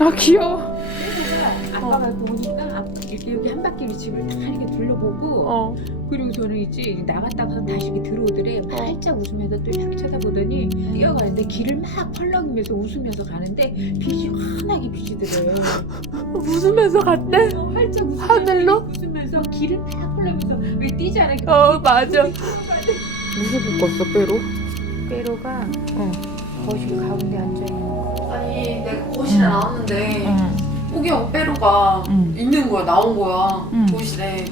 아 귀여워. 아빠가 보니까 이렇게 여기 한 바퀴를 집을 다 이렇게 둘러보고 그리고 저는 이제 나갔다가 다시 이렇게 들어오더래. 활짝 웃으면서 또 이렇게 쳐다보더니 뛰어가는데 길을 막 펄럭이면서 웃으면서 가는데 빛이 환하게 비치더래요. 웃으면서 갔대? 활짝 웃으면서 하늘로? 웃으면서 길을 막 펄럭이면서 왜 뛰잖아. 맞아. 무슨 복 갔어 빼로? 빼로가 거실 가운데 앉아있는 거. 아니 내가 거실에 나왔는데 포기하고 빼로가 있는 거야. 나온 거야. 거실에.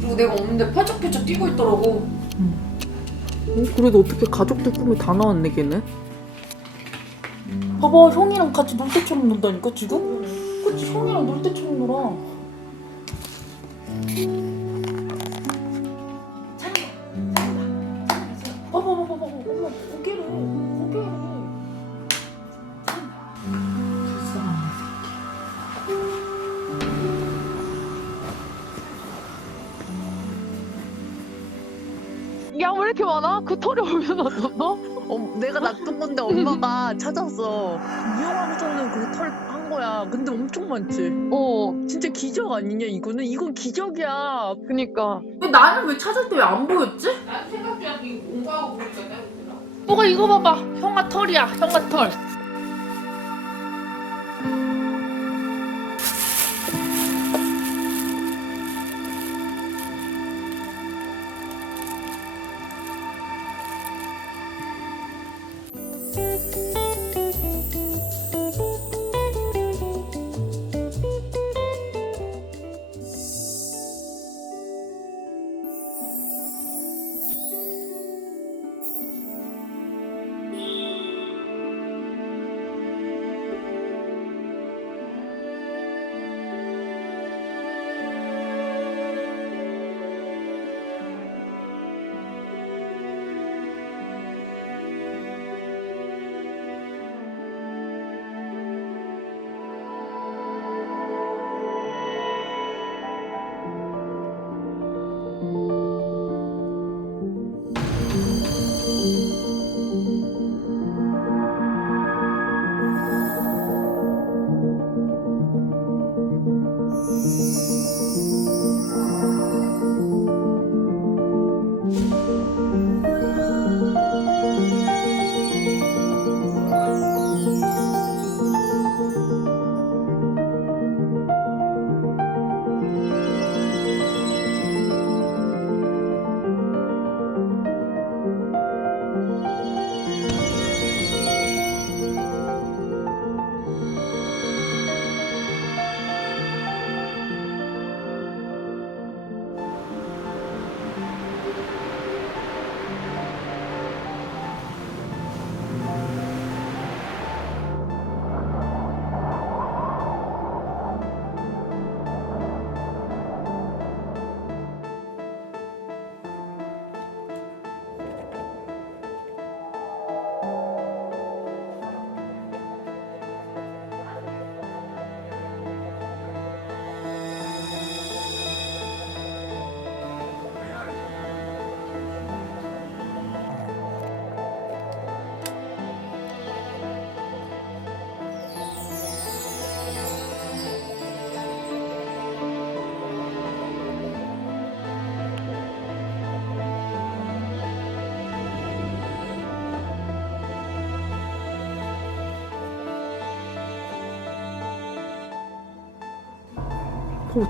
그리고 내가 없는데 펄쩍펄쩍 뛰고 있더라고. 그래도 어떻게 가족들 꿈에 다 나왔네 걔네. 봐봐, 형이랑 같이 놀 때처럼 논다니까 지금? 그치, 형이랑 놀 때처럼 놀아. 봐봐, 어머, 고개를. 야 왜 이렇게 많아? 그 털이 얼마나 놨었어? 내가 놔둔 건데 엄마가 찾았어. 미용하고 저는 그 털 한 거야. 근데 엄청 많지? 진짜 기적 아니냐 이거는? 이건 기적이야. 그니까. 나는 왜 찾을 때 왜 안 보였지? 난 생각도 안 하고 공부하고 보니까 뭐가 이거 봐봐. 형아 털이야. 형아 털.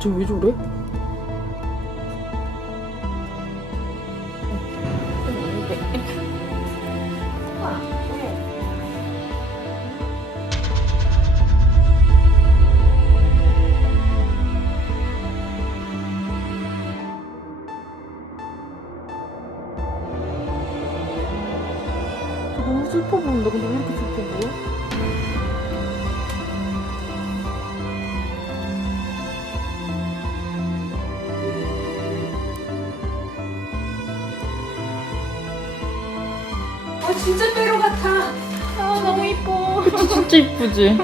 쟤 왜 저래? 너무 슬퍼 보인다. 근데 왜 이렇게 슬퍼 보여? 진짜 빼로 같아. 너무 이뻐. 그치 진짜 이쁘지?